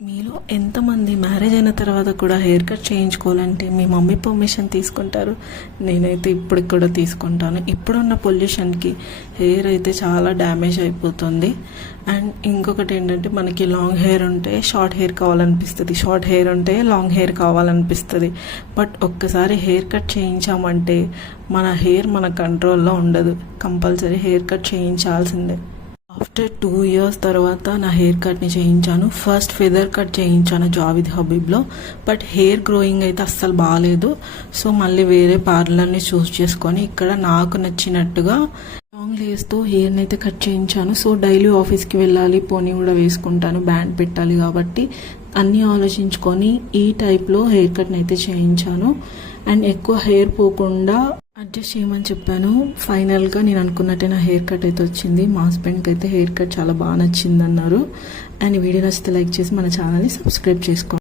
మీలో ఎంతమంది మ్యారేజ్ అయిన తర్వాత కూడా హెయిర్ కట్ చేయించుకోవాలంటే మీ మమ్మీ పర్మిషన్ తీసుకుంటారు? నేనైతే ఇప్పటికి కూడా తీసుకుంటాను. ఇప్పుడున్న పొల్యూషన్కి హెయిర్ అయితే చాలా డ్యామేజ్ అయిపోతుంది. అండ్ ఇంకొకటి ఏంటంటే, మనకి లాంగ్ హెయిర్ ఉంటే షార్ట్ హెయిర్ కావాలనిపిస్తుంది, షార్ట్ హెయిర్ ఉంటే లాంగ్ హెయిర్ కావాలనిపిస్తుంది. బట్ ఒక్కసారి హెయిర్ కట్ చేయించామంటే మన హెయిర్ మన కంట్రోల్లో ఉండదు. కంపల్సరీ హెయిర్ కట్ చేయించాల్సిందే. ఆఫ్టర్ 2 years తర్వాత నా హెయిర్ కట్ని చేయించాను. ఫస్ట్ ఫెదర్ కట్ చేయించాను జావిద్ హబీబ్లో. బట్ హెయిర్ గ్రోయింగ్ అయితే అస్సలు బాగాలేదు. సో మళ్ళీ వేరే పార్లర్ని చూస్ చేసుకొని ఇక్కడ నాకు నచ్చినట్టుగా లాంగ్ లేస్తో హెయిర్ని అయితే కట్ చేయించాను. సో డైలీ ఆఫీస్కి వెళ్ళాలి, పోనీ కూడా వేసుకుంటాను, బ్యాండ్ పెట్టాలి కాబట్టి అన్నీ ఆలోచించుకొని ఈ టైప్లో హెయిర్ కట్ని అయితే చేయించాను. అండ్ ఎక్కువ హెయిర్ పోకుండా అడ్జస్ట్ చేయమని చెప్పాను. ఫైనల్గా నేను అనుకున్నట్టే నా హెయిర్ కట్ అయితే వచ్చింది. మా హస్బెండ్కి అయితే హెయిర్ కట్ చాలా బాగా నచ్చింది అన్నారు. అండ్ వీడియో నచ్చితే లైక్ చేసి మన ఛానల్ని సబ్స్క్రైబ్ చేసుకోండి.